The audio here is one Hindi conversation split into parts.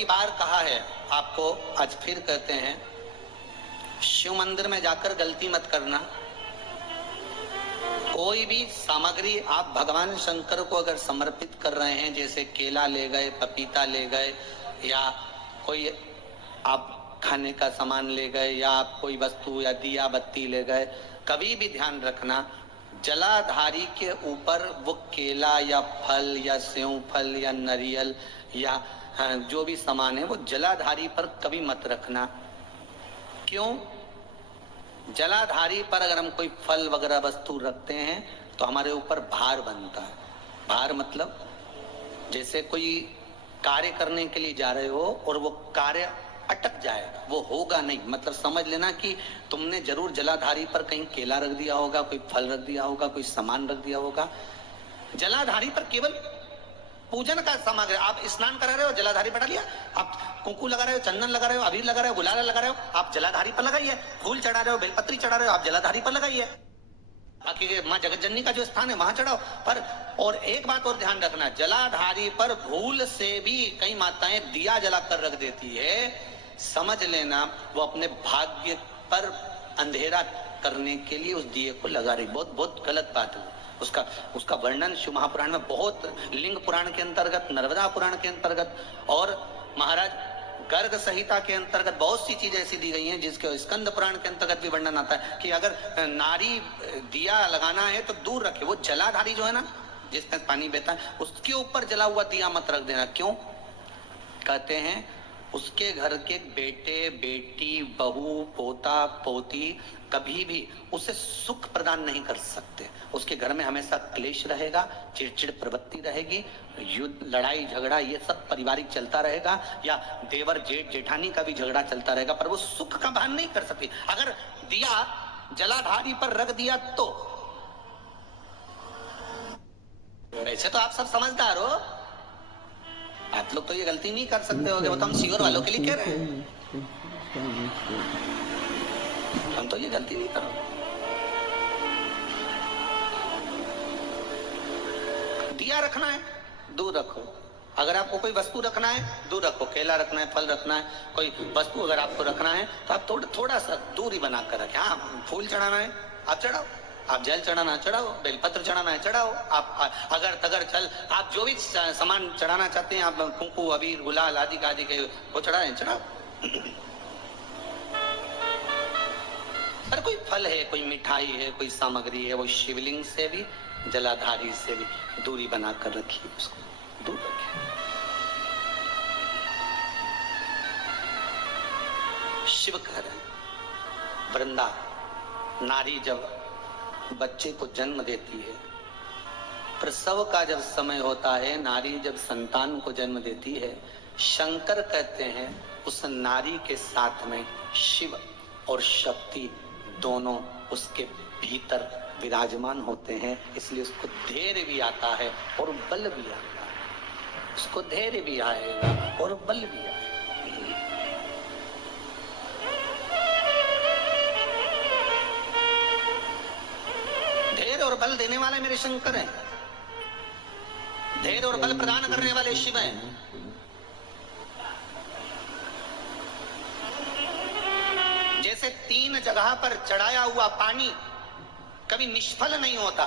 कई बार कहा है आपको, आज फिर कहते हैं, शिव मंदिर में जाकर गलती मत करना। कोई भी सामग्री आप भगवान शंकर को अगर समर्पित कर रहे हैं, जैसे केला ले गए, पपीता ले गए, या कोई आप खाने का सामान ले गए, या आप कोई वस्तु या दिया बत्ती ले गए, कभी भी ध्यान रखना जलाधारी के ऊपर वो केला या फल या सेव फल या नारियल या जो भी सामान है वो जलाधारी पर कभी मत रखना। क्यों? जलाधारी पर अगर हम कोई फल वगैरह वस्तु रखते हैं तो हमारे ऊपर भार बनता है। भार मतलब जैसे कोई कार्य करने के लिए जा रहे हो और वो कार्य अटक जाएगा, वो होगा नहीं। मतलब समझ लेना कि तुमने जरूर जलाधारी पर कहीं केला रख दिया होगा, कोई फल रख दिया होगा, कोई सामान रख दिया होगा। जलाधारी पर केवल पूजन का सामग्री, आप स्नान करा रहे हो जलाधारी पर डालिए, आप कुंकु लगा रहे हो, चंदन लगा रहे हो, अबीर लगा रहे हो, गुलाल लगा रहे हो, आप जलाधारी पर लगाइए। फूल चढ़ा रहे हो, बेलपत्री चढ़ा रहे हो, आप जलाधारी पर लगाइए। बाकी माँ जगतजननी का जो स्थान है वहां चढ़ाओ। पर और एक बात और ध्यान रखना, जलाधारी पर भूल से भी कई माताएं दिया जलाकर रख देती है, समझ लेना वो अपने भाग्य पर अंधेरा करने के लिए उस दिए को लगा रही। बहुत बहुत गलत बात है। उसका वर्णन शिव महापुराण में बहुत, लिंग पुराण के अंतर्गत, नर्मदा पुराण के अंतर्गत और महाराज गर्ग संहिता के अंतर्गत बहुत सी चीजें ऐसी दी गई हैं जिसके स्कंद पुराण के अंतर्गत भी वर्णन आता है कि अगर नारी दिया लगाना है तो दूर रखे। वो जलाधारी जो है ना, जिसमें पानी बहता है, उसके ऊपर जला हुआ दिया मत रख देना। क्यों? कहते हैं उसके घर के बेटे बेटी बहू पोता पोती कभी भी उसे सुख प्रदान नहीं कर सकते। उसके घर में हमेशा क्लेश रहेगा, चिड़चिड़ प्रवृत्ति रहेगी, युद्ध लड़ाई झगड़ा ये सब पारिवारिक चलता रहेगा, या देवर जेठ जेठानी का भी झगड़ा चलता रहेगा, पर वो सुख का भान नहीं कर सकती। अगर दिया जलाधारी पर रख दिया तो वैसे तो आप सब समझदार हो, आप लोग तो ये गलती नहीं कर सकते होगे। वो तो हम सीवर वालों के लिए कह रहे हैं, हम तो ये गलती नहीं करो। दिया रखना है दूर रखो। अगर आपको कोई वस्तु रखना है दूर रखो, केला रखना है, फल रखना है, कोई वस्तु अगर आपको रखना है तो आप थोड़ा सा दूरी बनाकर रखें। हाँ, फूल चढ़ाना है आप चढ़ाओ, आप जल चढ़ाना चढ़ाओ, बेलपत्र चढ़ाना है चढ़ाओ, आप अगर तगर चल आप जो भी सामान चढ़ाना चाहते हैं, आप कुंकु अबीर गुलाल आदि के वो चढ़ाएं चढ़ाओ। पर कोई फल है, कोई मिठाई है, कोई सामग्री है, वो शिवलिंग से भी जलाधारी से भी दूरी बनाकर रखिए, उसको दूर रखिए। शिव कह रहे हैं वृंदा, नारी जब बच्चे को जन्म देती है, प्रसव का जब समय होता है, नारी जब संतान को जन्म देती है, शंकर कहते हैं उस नारी के साथ में शिव और शक्ति दोनों उसके भीतर विराजमान होते हैं। इसलिए उसको धैर्य भी आता है और बल भी आता है। उसको धैर्य भी आएगा और बल भी आएगा। धैर्य और बल देने वाले मेरे शंकर हैं, धैर्य और बल प्रदान करने वाले शिव हैं। जैसे 3 जगह पर चढ़ाया हुआ पानी कभी निष्फल नहीं होता,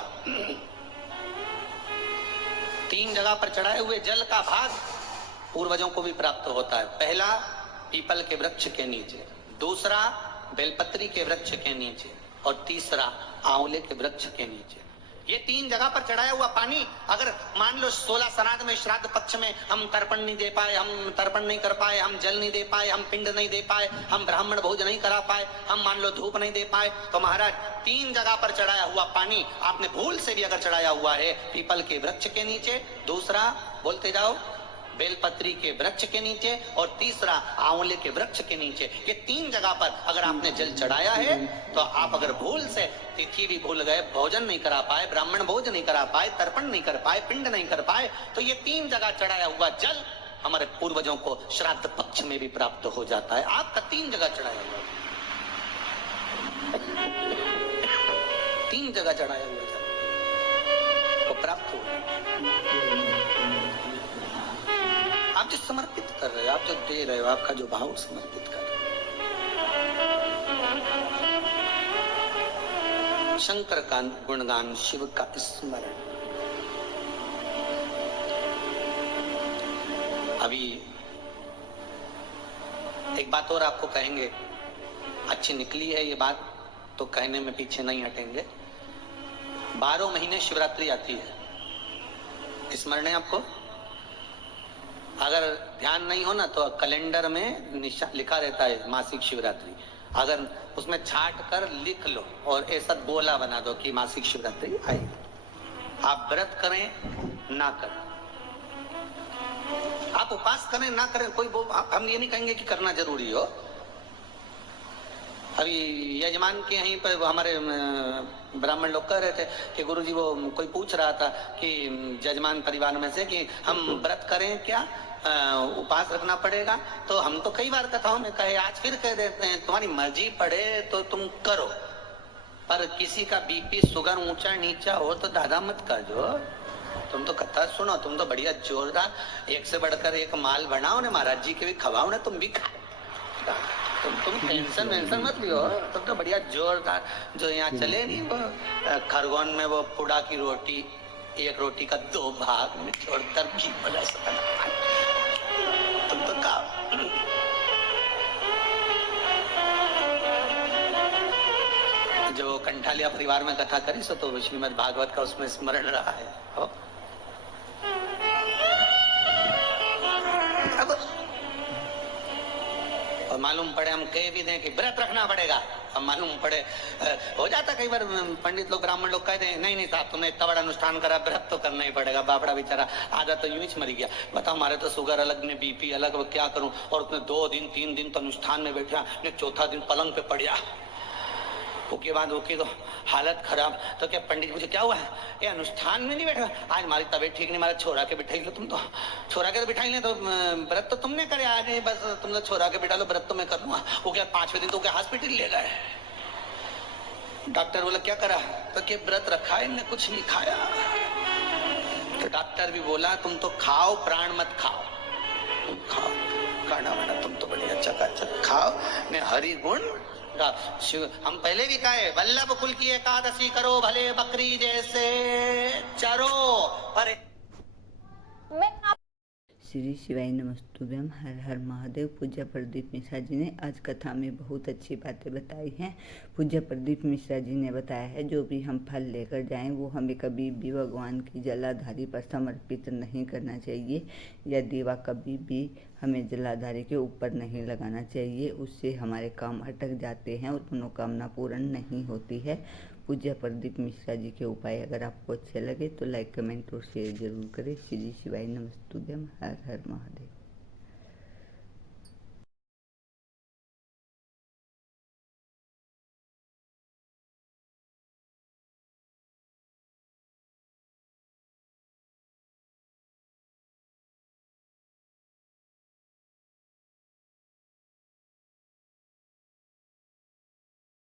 3 जगह पर चढ़ाए हुए जल का भाग पूर्वजों को भी प्राप्त होता है। पहला पीपल के वृक्ष के नीचे, दूसरा बेलपत्री के वृक्ष के नीचे, और तीसरा आंवले के वृक्ष के नीचे। ये 3 जगह पर चढ़ाया हुआ पानी, अगर मान लो 16 श्राद्ध में, श्राद्ध पक्ष में हम तर्पण नहीं दे पाए, हम तर्पण नहीं कर पाए, हम जल नहीं दे पाए, हम पिंड नहीं दे पाए, हम ब्राह्मण भोज नहीं करा पाए, हम मान लो धूप नहीं दे पाए, तो महाराज 3 जगह पर चढ़ाया हुआ पानी आपने भूल से भी अगर चढ़ाया हुआ है पीपल के वृक्ष के नीचे, दूसरा बोलते जाओ बेलपत्री के वृक्ष के नीचे, और तीसरा आंवले के वृक्ष के नीचे, ये 3 जगह पर अगर आपने जल चढ़ाया है तो आप अगर भूल से तिथि भी भूल गए, भोजन नहीं करा पाए, ब्राह्मण भोज नहीं करा पाए, तर्पण नहीं कर पाए, पिंड नहीं कर पाए, तो ये 3 जगह चढ़ाया हुआ जल हमारे पूर्वजों को श्राद्ध पक्ष में भी प्राप्त हो जाता है। आपका 3 जगह चढ़ाया हुआ, 3 जगह चढ़ाया हुआ जल वो प्राप्त हो। आप जो समर्पित कर रहे हो, आप जो दे रहे हो, आपका जो भाव समर्पित कर रहे हो। शंकर का गुणगान, शिव का स्मरण। अभी एक बात और आपको कहेंगे, अच्छी निकली है ये बात तो कहने में पीछे नहीं हटेंगे। 12 महीने शिवरात्रि आती है, स्मरण है आपको? अगर ध्यान नहीं हो ना तो कैलेंडर में लिखा रहता है मासिक शिवरात्रि, अगर उसमें छाट कर लिख लो और ऐसा गोला बना दो कि मासिक शिवरात्रि आएगी। आप व्रत करें ना करें, आप उपास करें ना करें, कोई हम ये नहीं कहेंगे कि करना जरूरी हो। अभी यजमान के यहीं पर हमारे ब्राह्मण लोग कह रहे थे कि गुरुजी वो कोई पूछ रहा था कि यजमान परिवार में से कि हम व्रत करें क्या, उपास रखना पड़ेगा? तो हम तो कई बार कथाओं में कहे, आज फिर कह देते हैं तुम्हारी मर्जी पड़े तो तुम करो, पर किसी का बीपी शुगर ऊंचा नीचा हो तो दादा मत कर दो। तुम तो कथा सुनो, तुम तो बढ़िया जोरदार एक से बढ़कर एक माल बनाओ ने, महाराज जी के भी खवाओ ने, तुम भी खाओ। तुम टेंशन वेंशन मत लियो, तुम तो बढ़िया जोरदार जो यहाँ चले नहीं वो खरगोन में वो पुड़ा की रोटी, एक रोटी का 2 भाग में छोड़कर घी बना सकता, तुम तो खाओ। जो कंठालिया परिवार में कथा करी सो तो श्रीमद् भागवत का उसमें स्मरण रहा है। हो? अब मालूम पड़े हम कह भी दें कि व्रत रखना पड़ेगा, अब मालूम पड़े हो जाता कई बार पंडित लोग ब्राह्मण लोग कहते हैं नहीं नहीं साहब तुमने इतना बड़ा अनुष्ठान करा, व्रत तो करना ही पड़ेगा। बापड़ा बेचारा आधा तो यूं ही मरी गया। बताओ हमारे तो शुगर अलग ने बीपी अलग, वो क्या करूं। और उसने 2 दिन 3 दिन तो अनुष्ठान में बैठा, ने चौथा दिन पलंग पे पड़ गया। उसके बाद उसकी तो हालत खराब। तो क्या पंडित मुझे क्या हुआ है? ये अनुष्ठान में नहीं बैठा, आज हमारी तबीयत ठीक नहीं, हमारा छोरा के बिठाई लो। तुम तो छोरा के बिठाई ले तो व्रत तो तुमने करे, आज नहीं बस तुमने छोरा के बिठा लो, व्रत तो मैं कर लूंगा। वो क्या 5वें दिन तो क्या हॉस्पिटल ले गए, डॉक्टर बोला क्या करा? तो क्या व्रत रखा है, इनने कुछ नहीं खाया। तो डॉक्टर भी बोला तुम तो खाओ, प्राण मत खाओ, तुम खाओ खाना वाना, तुम तो बढ़िया चकाचक खाओ ने हरि गुण। हम पहले भी कहे वल्लभ कुल की एकादशी करो, भले बकरी जैसे चरो पर। श्री शिवाय नमस्तुभ्यम। हर हर महादेव। पूज्य प्रदीप मिश्रा जी ने आज कथा में बहुत अच्छी बातें बताई हैं। पूज्य प्रदीप मिश्रा जी ने बताया है जो भी हम फल लेकर जाएं वो हमें कभी भी भगवान की जलाधारी पर समर्पित नहीं करना चाहिए, या दीवा कभी भी हमें जलाधारी के ऊपर नहीं लगाना चाहिए, उससे हमारे काम अटक जाते हैं और मनोकामना पूर्ण नहीं होती है। पूज्य प्रदीप मिश्रा जी के उपाय अगर आपको अच्छे लगे तो लाइक कमेंट और शेयर जरूर करें। श्री शिवाय नमस्तुभ्यम। हर हर महादेव।